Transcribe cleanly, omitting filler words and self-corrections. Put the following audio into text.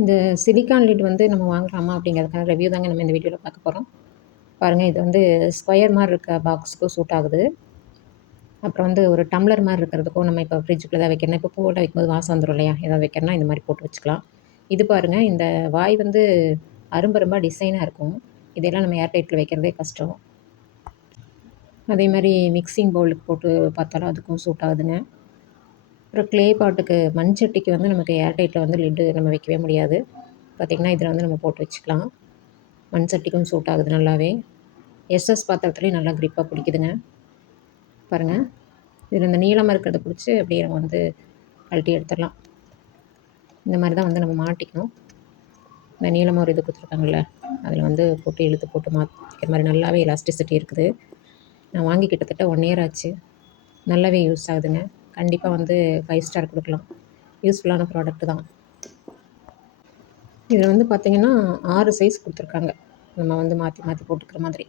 இந்த silicon lid வந்து நம்ம வாங்கலாமா அப்படிங்கிறதுக்கான ரிவ்யூ தாங்க நம்ம இந்த வீடியோவில் பார்க்க போகிறோம். பாருங்கள், இது வந்து ஸ்கொயர் மாதிரி இருக்க பாக்ஸுக்கும் சூட் ஆகுது. அப்புறம் வந்து ஒரு டம்ளர் மாதிரி இருக்கிறதுக்கும் நம்ம இப்போ ஃப்ரிட்ஜுக்குள்ளே தான் வைக்கணும். இப்போ பூவெல்லாம் வைக்கும்போது வாசம் வந்துடும் இல்லையா? ஏதாவது வைக்கணும்னா இந்த மாதிரி போட்டு வச்சுக்கலாம். இது பாருங்கள், இந்த வாய் வந்து அரும்பரும்பாக டிசைனாக இருக்கும். இதெல்லாம் நம்ம ஏர் டைட்டில் வைக்கிறதே கஷ்டம். அதே மாதிரி மிக்சிங் பவுலுக்கு போட்டு பார்த்தாலும் அதுக்கும் சூட் ஆகுதுங்க. அப்புறம் க்ளே பாட்டுக்கு மண்சட்டிக்கு வந்து நமக்கு ஏர் டைட்டில் வந்து லிட்டு நம்ம வைக்கவே முடியாது. பார்த்திங்கன்னா இதில் வந்து நம்ம போட்டு வச்சுக்கலாம். மண் சட்டிக்கும் சூட் ஆகுது நல்லாவே. எஸ்எஸ் பாத்திரத்துலேயும் நல்லா க்ரிப்பாக பிடிக்குதுங்க. பாருங்கள், இதில் இந்த நீளமாக இருக்கிறத பிடிச்சி அப்படியே நம்ம வந்து கழட்டி எடுத்துடலாம். இந்த மாதிரி தான் வந்து நம்ம மாட்டிக்கணும். இந்த நீளமாக ஒரு இது கொடுத்துருக்காங்கல்ல, அதில் வந்து போட்டு இழுத்து போட்டு மாற்றிக்கிற மாதிரி நல்லாவே எலாஸ்டிசிட்டி இருக்குது. நான் வாங்கி கிட்டத்தட்ட 1 இயர் ஆச்சு. நல்லாவே யூஸ் ஆகுதுங்க. கண்டிப்பாக வந்து 5 ஸ்டார் கொடுக்கலாம். யூஸ்ஃபுல்லான ப்ராடக்ட்டு தான். இதில் வந்து பார்த்திங்கன்னா 6 சைஸ் கொடுத்துருக்காங்க. நம்ம வந்து மாற்றி மாற்றி போட்டுக்கிற மாதிரி.